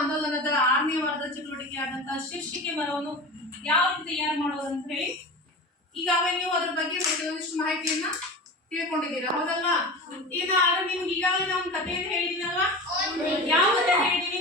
ಆಂದೋಲನದ 6ನೇ ವಾರದ ಚಟುವಟಿಕೆ ಆದಂತಹ ಶೀರ್ಷಿಕೆ ಮರವನ್ನು ಯಾವ ರೀತಿ ತಯಾರು ಮಾಡೋದು ಅಂತ ಹೇಳಿ ಈಗಾಗಲೇ ನೀವು ಅದ್ರ ಬಗ್ಗೆ ಕೆಲವೊಂದಿಷ್ಟು ಮಾಹಿತಿಯನ್ನ ತಿಳ್ಕೊಂಡಿದ್ದೀರಾ, ಹೌದಲ್ಲ? ಈಗ ನಿಮ್ಗೆ ಈಗಾಗಲೇ ನಾವು ಕಥೆಯನ್ನು ಹೇಳಿದೀನಲ್ವಾ? ಯಾವ ಕಥೆ ಹೇಳಿದೀನಿ?